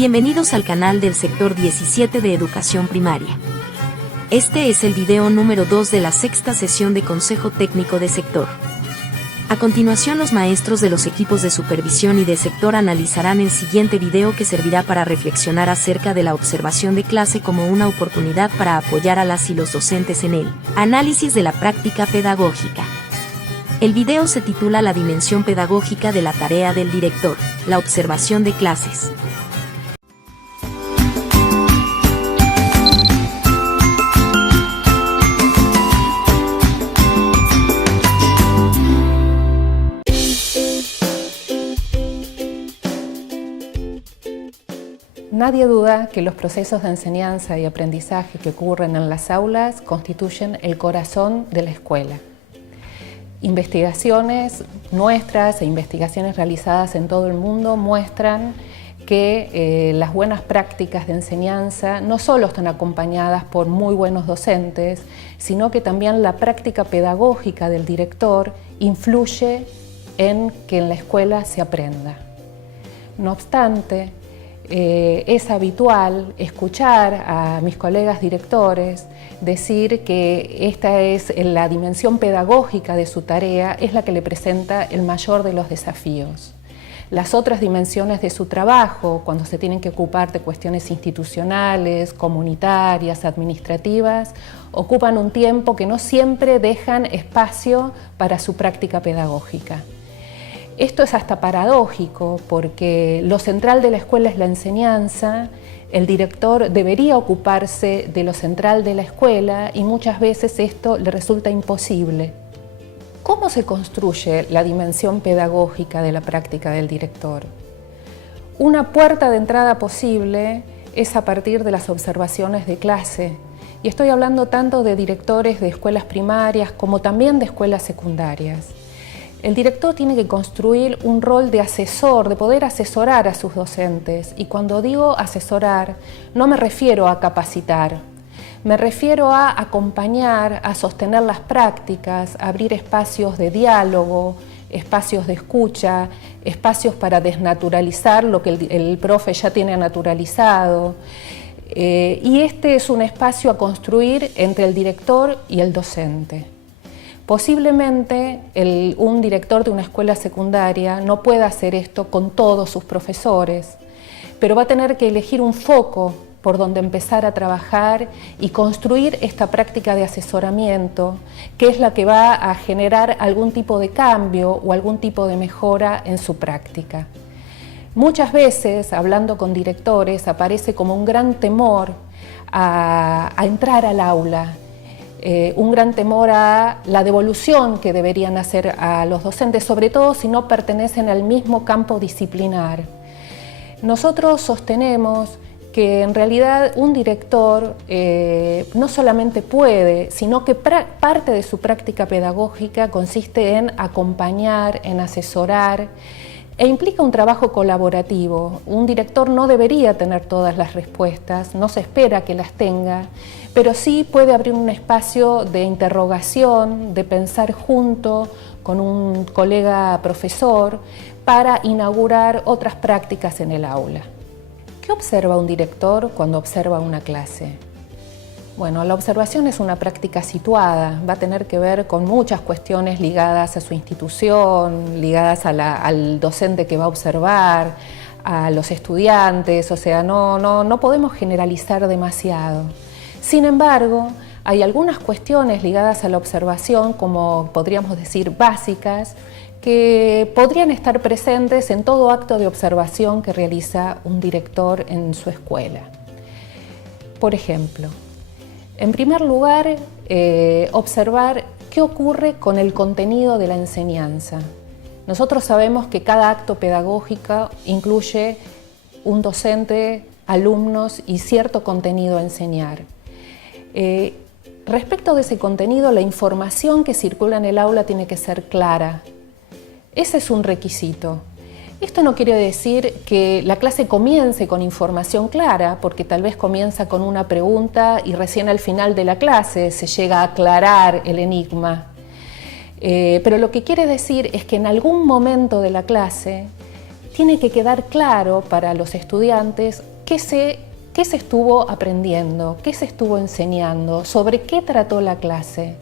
Bienvenidos al canal del sector 17 de Educación Primaria. Este es el video número 2 de la sexta sesión de Consejo Técnico de Sector. A continuación, los maestros de los equipos de supervisión y de sector analizarán el siguiente video, que servirá para reflexionar acerca de la observación de clase como una oportunidad para apoyar a las y los docentes en el análisis de la práctica pedagógica. El video se titula La dimensión pedagógica de la tarea del director, la observación de clases. Nadie duda que los procesos de enseñanza y aprendizaje que ocurren en las aulas constituyen el corazón de la escuela. Investigaciones nuestras e investigaciones realizadas en todo el mundo muestran que las buenas prácticas de enseñanza no solo están acompañadas por muy buenos docentes, sino que también la práctica pedagógica del director influye en que en la escuela se aprenda. No obstante, es habitual escuchar a mis colegas directores decir que esta es la dimensión pedagógica de su tarea, es la que le presenta el mayor de los desafíos. Las otras dimensiones de su trabajo, cuando se tienen que ocupar de cuestiones institucionales, comunitarias, administrativas, ocupan un tiempo que no siempre dejan espacio para su práctica pedagógica. Esto es hasta paradójico, porque lo central de la escuela es la enseñanza, el director debería ocuparse de lo central de la escuela y muchas veces esto le resulta imposible. ¿Cómo se construye la dimensión pedagógica de la práctica del director? Una puerta de entrada posible es a partir de las observaciones de clase, y estoy hablando tanto de directores de escuelas primarias como también de escuelas secundarias. El director tiene que construir un rol de asesor, de poder asesorar a sus docentes. Y cuando digo asesorar, no me refiero a capacitar, me refiero a acompañar, a sostener las prácticas, a abrir espacios de diálogo, espacios de escucha, espacios para desnaturalizar lo que el profe ya tiene naturalizado. Y este es un espacio a construir entre el director y el docente. Posiblemente un director de una escuela secundaria no pueda hacer esto con todos sus profesores, pero va a tener que elegir un foco por donde empezar a trabajar y construir esta práctica de asesoramiento, que es la que va a generar algún tipo de cambio o algún tipo de mejora en su práctica. Muchas veces, hablando con directores, aparece como un gran temor a entrar al aula, un gran temor a la devolución que deberían hacer a los docentes, sobre todo si no pertenecen al mismo campo disciplinar. Nosotros sostenemos que en realidad un director no solamente puede, sino que parte de su práctica pedagógica consiste en acompañar, en asesorar, e implica un trabajo colaborativo. Un director no debería tener todas las respuestas, no se espera que las tenga, pero sí puede abrir un espacio de interrogación, de pensar junto con un colega profesor para inaugurar otras prácticas en el aula. ¿Qué observa un director cuando observa una clase? Bueno, la observación es una práctica situada, va a tener que ver con muchas cuestiones ligadas a su institución, ligadas al docente que va a observar, a los estudiantes, o sea, no podemos generalizar demasiado. Sin embargo, hay algunas cuestiones ligadas a la observación, como podríamos decir básicas, que podrían estar presentes en todo acto de observación que realiza un director en su escuela. Por ejemplo, en primer lugar, observar qué ocurre con el contenido de la enseñanza. Nosotros sabemos que cada acto pedagógico incluye un docente, alumnos y cierto contenido a enseñar. Respecto de ese contenido, la información que circula en el aula tiene que ser clara. Ese es un requisito. Esto no quiere decir que la clase comience con información clara, porque tal vez comienza con una pregunta y recién al final de la clase se llega a aclarar el enigma. Pero lo que quiere decir es que en algún momento de la clase tiene que quedar claro para los estudiantes qué se estuvo aprendiendo, qué se estuvo enseñando, sobre qué trató la clase.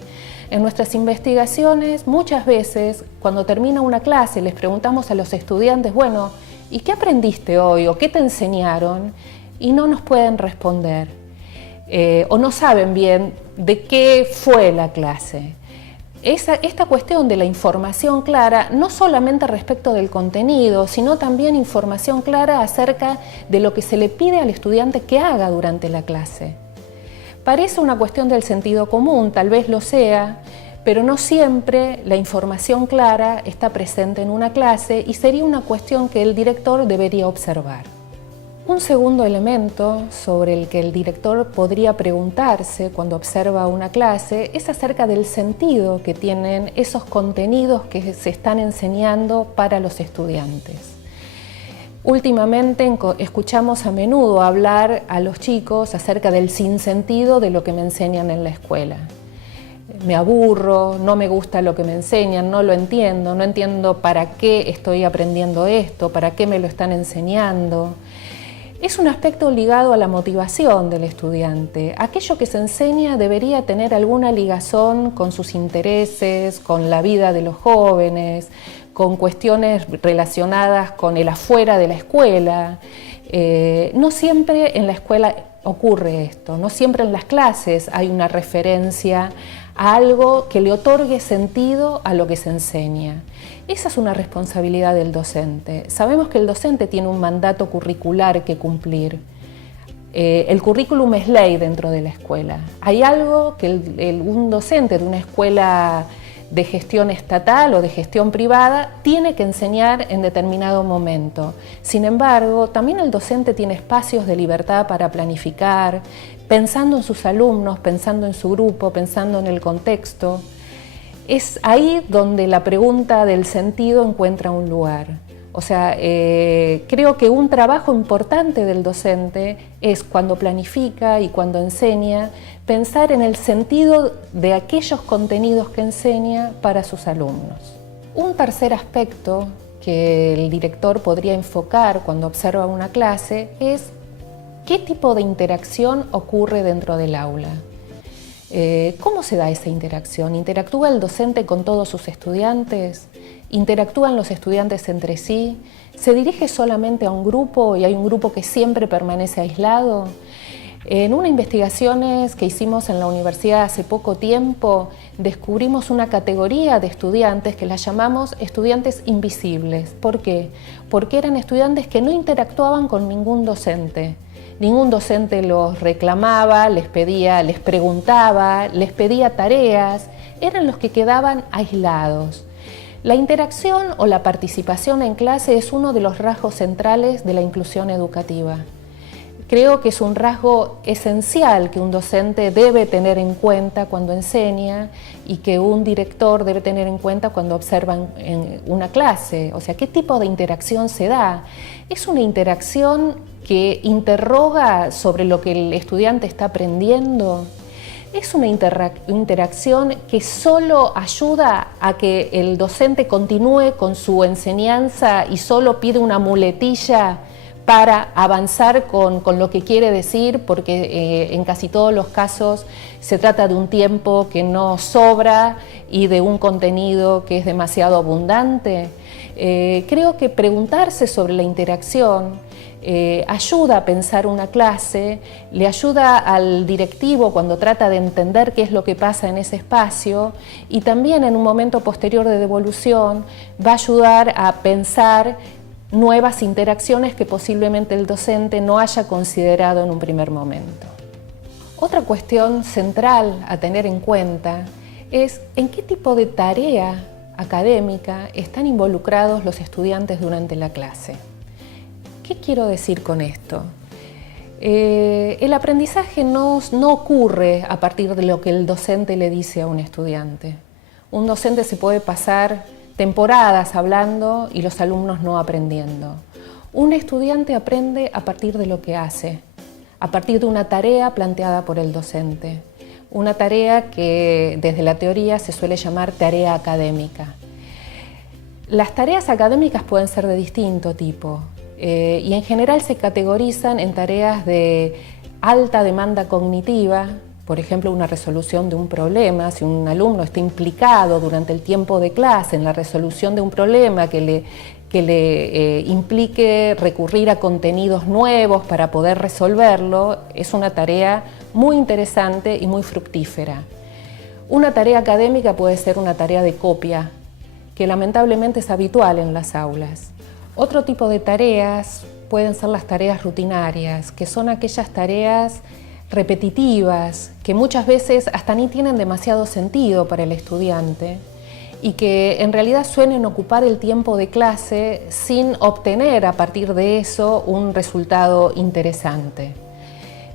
En nuestras investigaciones, muchas veces, cuando termina una clase, les preguntamos a los estudiantes, bueno, ¿y qué aprendiste hoy? ¿O qué te enseñaron? Y no nos pueden responder. O no saben bien de qué fue la clase. Esta cuestión de la información clara, no solamente respecto del contenido, sino también información clara acerca de lo que se le pide al estudiante que haga durante la clase. Parece una cuestión del sentido común, tal vez lo sea, pero no siempre la información clara está presente en una clase y sería una cuestión que el director debería observar. Un segundo elemento sobre el que el director podría preguntarse cuando observa una clase es acerca del sentido que tienen esos contenidos que se están enseñando para los estudiantes. Últimamente escuchamos a menudo hablar a los chicos acerca del sinsentido de lo que me enseñan en la escuela. Me aburro, no me gusta lo que me enseñan, no lo entiendo, no entiendo para qué estoy aprendiendo esto, para qué me lo están enseñando. Es un aspecto ligado a la motivación del estudiante. Aquello que se enseña debería tener alguna ligazón con sus intereses, con la vida de los jóvenes, con cuestiones relacionadas con el afuera de la escuela. No siempre en la escuela ocurre esto, no siempre en las clases hay una referencia a algo que le otorgue sentido a lo que se enseña. Esa es una responsabilidad del docente. Sabemos que el docente tiene un mandato curricular que cumplir. El currículum es ley dentro de la escuela. Hay algo que un docente de una escuela de gestión estatal o de gestión privada tiene que enseñar en determinado momento. Sin embargo, también el docente tiene espacios de libertad para planificar, pensando en sus alumnos, pensando en su grupo, pensando en el contexto. Es ahí donde la pregunta del sentido encuentra un lugar. O sea, creo que un trabajo importante del docente es cuando planifica y cuando enseña, pensar en el sentido de aquellos contenidos que enseña para sus alumnos. Un tercer aspecto que el director podría enfocar cuando observa una clase es qué tipo de interacción ocurre dentro del aula. ¿Cómo se da esa interacción? ¿Interactúa el docente con todos sus estudiantes? ¿Interactúan los estudiantes entre sí? ¿Se dirige solamente a un grupo y hay un grupo que siempre permanece aislado? En unas investigaciones que hicimos en la universidad hace poco tiempo, descubrimos una categoría de estudiantes que las llamamos estudiantes invisibles. ¿Por qué? Porque eran estudiantes que no interactuaban con ningún docente. Ningún docente los reclamaba, les preguntaba, les pedía tareas, eran los que quedaban aislados. La interacción o la participación en clase es uno de los rasgos centrales de la inclusión educativa. Creo que es un rasgo esencial que un docente debe tener en cuenta cuando enseña y que un director debe tener en cuenta cuando observa en una clase. O sea, ¿qué tipo de interacción se da? Es una interacción que interroga sobre lo que el estudiante está aprendiendo. Es una interacción que solo ayuda a que el docente continúe con su enseñanza y solo pide una muletilla para avanzar con lo que quiere decir, porque en casi todos los casos se trata de un tiempo que no sobra y de un contenido que es demasiado abundante. Creo que preguntarse sobre la interacción ayuda a pensar una clase, le ayuda al directivo cuando trata de entender qué es lo que pasa en ese espacio y también en un momento posterior de devolución va a ayudar a pensar nuevas interacciones que posiblemente el docente no haya considerado en un primer momento. Otra cuestión central a tener en cuenta es en qué tipo de tarea académica están involucrados los estudiantes durante la clase. ¿Qué quiero decir con esto? El aprendizaje no ocurre a partir de lo que el docente le dice a un estudiante. Un docente se puede pasar temporadas hablando y los alumnos no aprendiendo. Un estudiante aprende a partir de lo que hace, a partir de una tarea planteada por el docente. Una tarea que desde la teoría se suele llamar tarea académica. Las tareas académicas pueden ser de distinto tipo y en general se categorizan en tareas de alta demanda cognitiva, por ejemplo, una resolución de un problema. Si un alumno está implicado durante el tiempo de clase en la resolución de un problema que le implique recurrir a contenidos nuevos para poder resolverlo, es una tarea muy interesante y muy fructífera. Una tarea académica puede ser una tarea de copia, que lamentablemente es habitual en las aulas. Otro tipo de tareas pueden ser las tareas rutinarias, que son aquellas tareas repetitivas, que muchas veces hasta ni tienen demasiado sentido para el estudiante y que en realidad suelen ocupar el tiempo de clase sin obtener a partir de eso un resultado interesante.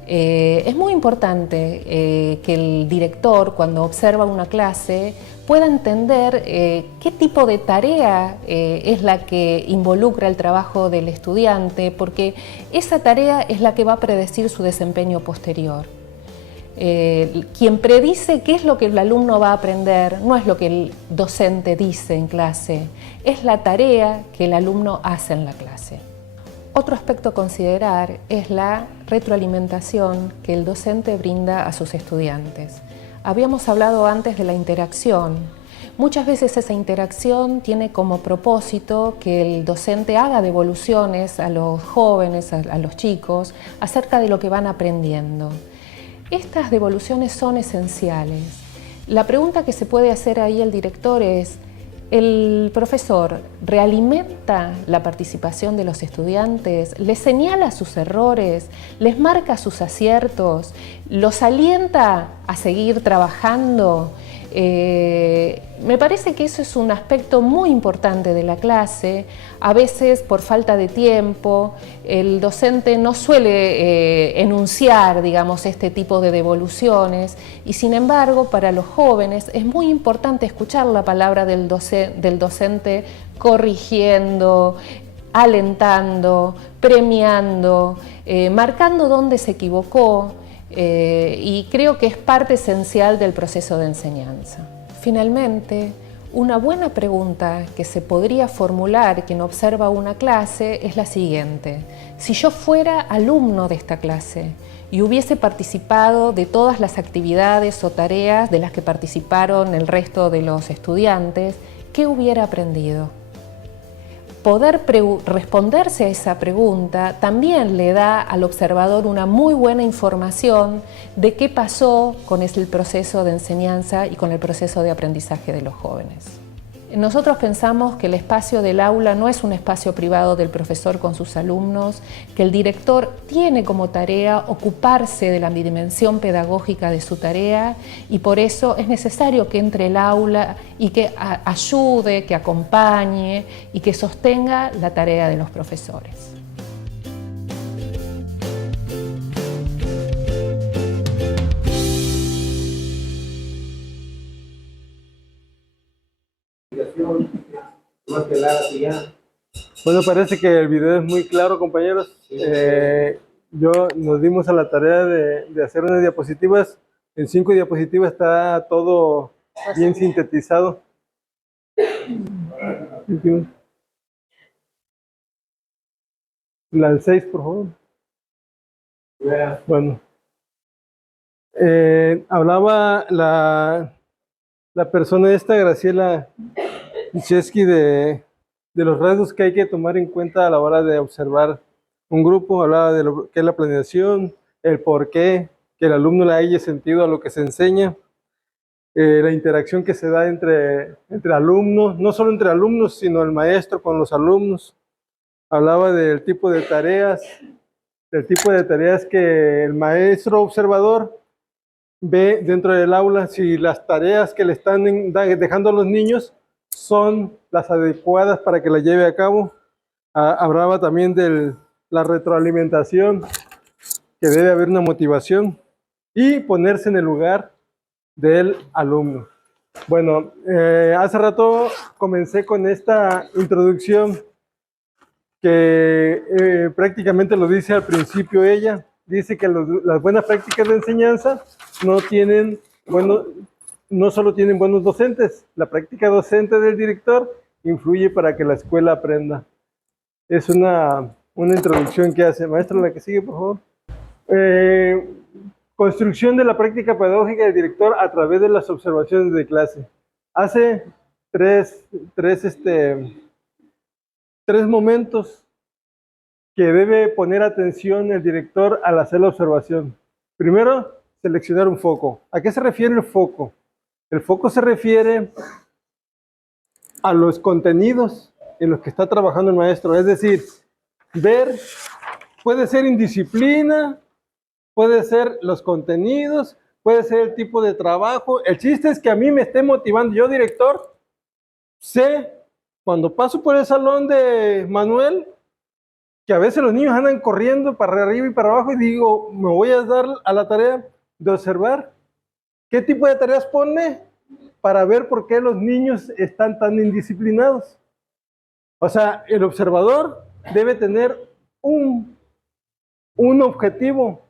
Es muy importante que el director, cuando observa una clase, pueda entender qué tipo de tarea es la que involucra el trabajo del estudiante, porque esa tarea es la que va a predecir su desempeño posterior. Quien predice qué es lo que el alumno va a aprender no es lo que el docente dice en clase, es la tarea que el alumno hace en la clase. Otro aspecto a considerar es la retroalimentación que el docente brinda a sus estudiantes. Habíamos hablado antes de la interacción. Muchas veces esa interacción tiene como propósito que el docente haga devoluciones a los jóvenes, a los chicos, acerca de lo que van aprendiendo. Estas devoluciones son esenciales. La pregunta que se puede hacer ahí el director es: ¿el profesor realimenta la participación de los estudiantes? ¿Les señala sus errores? ¿Les marca sus aciertos? ¿Los alienta a seguir trabajando? Me parece que eso es un aspecto muy importante de la clase. A veces, por falta de tiempo, el docente no suele enunciar, digamos, este tipo de devoluciones y, sin embargo, para los jóvenes es muy importante escuchar la palabra del docente corrigiendo, alentando, premiando, marcando dónde se equivocó. Y creo que es parte esencial del proceso de enseñanza. Finalmente, una buena pregunta que se podría formular quien observa una clase es la siguiente: si yo fuera alumno de esta clase y hubiese participado de todas las actividades o tareas de las que participaron el resto de los estudiantes, ¿qué hubiera aprendido? Poder responderse a esa pregunta también le da al observador una muy buena información de qué pasó con el proceso de enseñanza y con el proceso de aprendizaje de los jóvenes. Nosotros pensamos que el espacio del aula no es un espacio privado del profesor con sus alumnos, que el director tiene como tarea ocuparse de la dimensión pedagógica de su tarea y por eso es necesario que entre el aula y que ayude, que acompañe y que sostenga la tarea de los profesores. Bueno, parece que el video es muy claro, compañeros. Nos dimos a la tarea de hacer unas diapositivas. En 5 diapositivas está todo bien sintetizado. La 6, por favor. Bueno. Hablaba la persona esta, Graciela Chesky, de los rasgos que hay que tomar en cuenta a la hora de observar un grupo. Hablaba de lo que es la planeación, el por qué, que el alumno le haya sentido a lo que se enseña, la interacción que se da entre alumnos, no solo entre alumnos, sino el maestro con los alumnos. Hablaba del tipo de tareas que el maestro observador ve dentro del aula, si las tareas que le están dejando a los niños son las adecuadas para que las lleve a cabo. Hablaba también de la retroalimentación, que debe haber una motivación y ponerse en el lugar del alumno. Bueno, hace rato comencé con esta introducción que prácticamente lo dice al principio ella. Dice que las buenas prácticas de enseñanza no solo tienen buenos docentes. La práctica docente del director influye para que la escuela aprenda. Es una introducción que hace. Maestra, la que sigue, por favor. Construcción de la práctica pedagógica del director a través de las observaciones de clase. Hace tres momentos que debe poner atención el director al hacer la observación. Primero, seleccionar un foco. ¿A qué se refiere el foco? El foco se refiere a los contenidos en los que está trabajando el maestro. Es decir, ver, puede ser indisciplina, puede ser los contenidos, puede ser el tipo de trabajo. El chiste es que a mí me esté motivando. Yo, director, sé, cuando paso por el salón de Manuel, que a veces los niños andan corriendo para arriba y para abajo y digo, me voy a dar a la tarea de observar qué tipo de tareas pone para ver por qué los niños están tan indisciplinados. O sea, el observador debe tener un objetivo,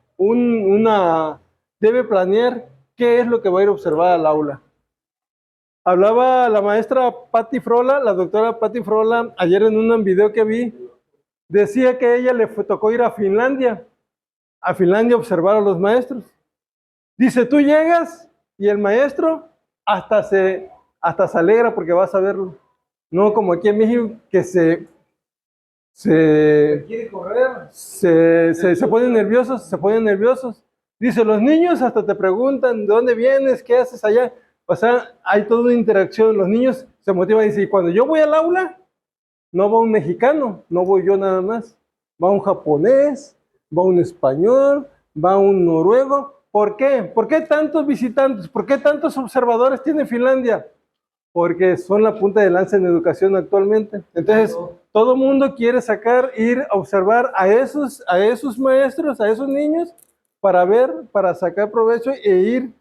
debe planear qué es lo que va a ir a observar al aula. Hablaba la maestra Patti Frola, la doctora Patti Frola, ayer en un video que vi, decía que a ella le tocó ir a Finlandia a observar a los maestros. Dice, tú llegas y el maestro hasta se alegra porque vas a verlo. No como aquí en México que se ponen nerviosos. Dice, los niños hasta te preguntan, ¿de dónde vienes? ¿Qué haces allá? O sea, hay toda una interacción. Los niños se motivan y dicen, cuando yo voy al aula, no va un mexicano, no voy yo nada más. Va un japonés, va un español, va un noruego. ¿Por qué? ¿Por qué tantos visitantes? ¿Por qué tantos observadores tiene Finlandia? Porque son la punta de lanza en educación actualmente. Entonces, todo el mundo quiere ir a observar a esos maestros, a esos niños, para ver, para sacar provecho e ir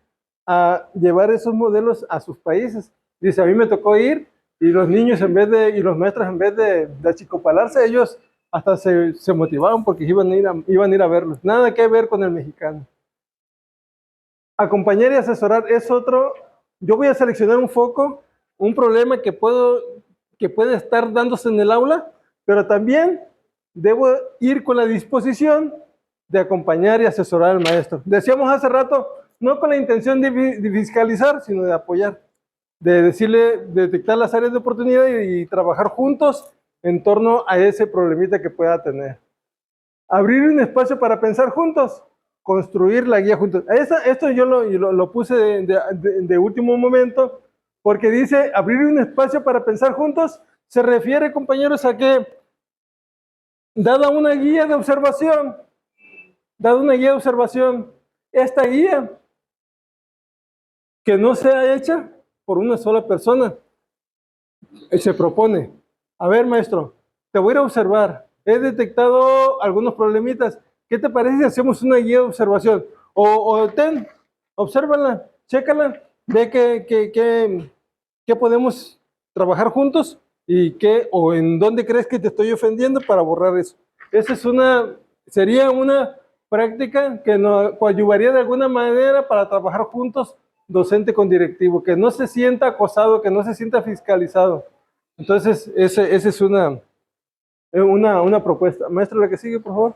a llevar esos modelos a sus países. Dice, a mí me tocó ir y los niños y los maestros en vez de achicopalarse, ellos hasta se motivaban porque iban a ir a verlos. Nada que ver con el mexicano. Acompañar y asesorar es otro. Yo voy a seleccionar un foco, un problema que puede estar dándose en el aula, pero también debo ir con la disposición de acompañar y asesorar al maestro. Decíamos hace rato, no con la intención de fiscalizar, sino de apoyar, de decirle, detectar las áreas de oportunidad y trabajar juntos en torno a ese problemita que pueda tener. Abrir un espacio para pensar juntos, construir la guía juntos. Esto yo lo puse de último momento, porque dice abrir un espacio para pensar juntos, se refiere, compañeros, a que dada una guía de observación, esta guía que no sea hecha por una sola persona, se propone, a ver maestro, te voy a ir a observar, he detectado algunos problemitas, ¿qué te parece si hacemos una guía de observación? Obsérvala, chécala, ve qué podemos trabajar juntos y o en dónde crees que te estoy ofendiendo para borrar eso. Esa sería una práctica que nos coadyuvaría de alguna manera para trabajar juntos, docente con directivo, que no se sienta acosado, que no se sienta fiscalizado. Entonces, esa es una propuesta. Maestra, la que sigue, por favor.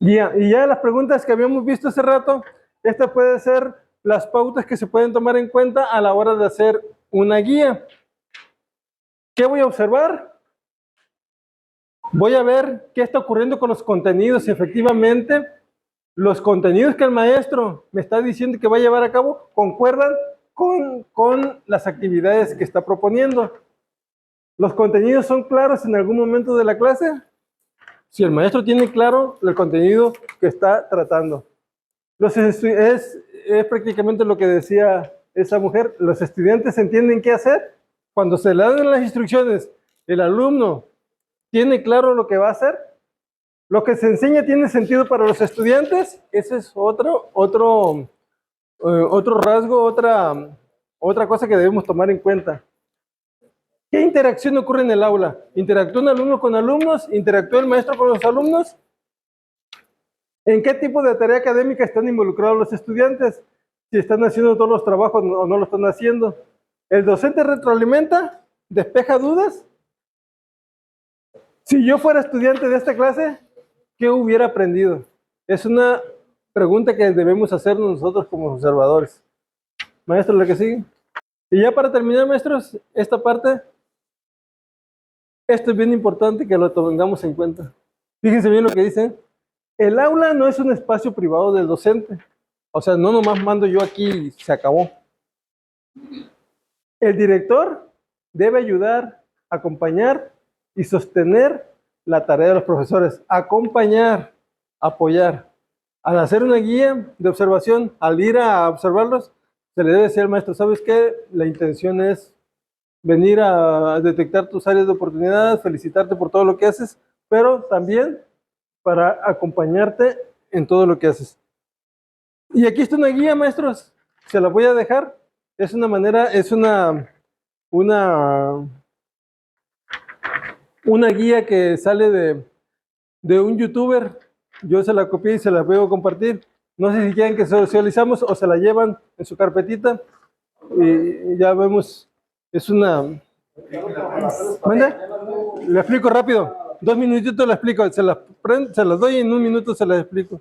Y ya las preguntas que habíamos visto hace rato, estas pueden ser las pautas que se pueden tomar en cuenta a la hora de hacer una guía. ¿Qué voy a observar? Voy a ver qué está ocurriendo con los contenidos. Efectivamente, los contenidos que el maestro me está diciendo que va a llevar a cabo concuerdan con las actividades que está proponiendo. ¿Los contenidos son claros en algún momento de la clase? Si el maestro tiene claro el contenido que está tratando. Es prácticamente lo que decía esa mujer. Los estudiantes entienden qué hacer. Cuando se le dan las instrucciones, el alumno tiene claro lo que va a hacer. Lo que se enseña tiene sentido para los estudiantes. Ese es otro rasgo, otra cosa que debemos tomar en cuenta. ¿Qué interacción ocurre en el aula? ¿Interactúa un alumno con alumnos? ¿Interactúa el maestro con los alumnos? ¿En qué tipo de tarea académica están involucrados los estudiantes? si están haciendo todos los trabajos o no lo están haciendo. El docente retroalimenta, despeja dudas. Si yo fuera estudiante de esta clase, ¿qué hubiera aprendido? Es una pregunta que debemos hacernos nosotros como observadores. Maestro, lo que sigue. Y ya para terminar, maestros, esta parte, esto es bien importante que lo tengamos en cuenta. Fíjense bien lo que dice. El aula no es un espacio privado del docente. O sea, no nomás mando yo aquí y se acabó. El director debe ayudar, acompañar y sostener la tarea de los profesores. Acompañar, apoyar. Al hacer una guía de observación, al ir a observarlos, se le debe decir al maestro, ¿sabes qué? La intención es venir a detectar tus áreas de oportunidad, felicitarte por todo lo que haces, pero también para acompañarte en todo lo que haces. Y aquí está una guía, maestros, se la voy a dejar. Es una manera, es una guía que sale de un youtuber. Yo se la copié y se la voy a compartir. No sé si quieren que socializamos o se la llevan en su carpetita. Y ya vemos, es una... ¿Mande? Le explico rápido. 2 minutitos le explico. Se las doy y en 1 minuto se las explico.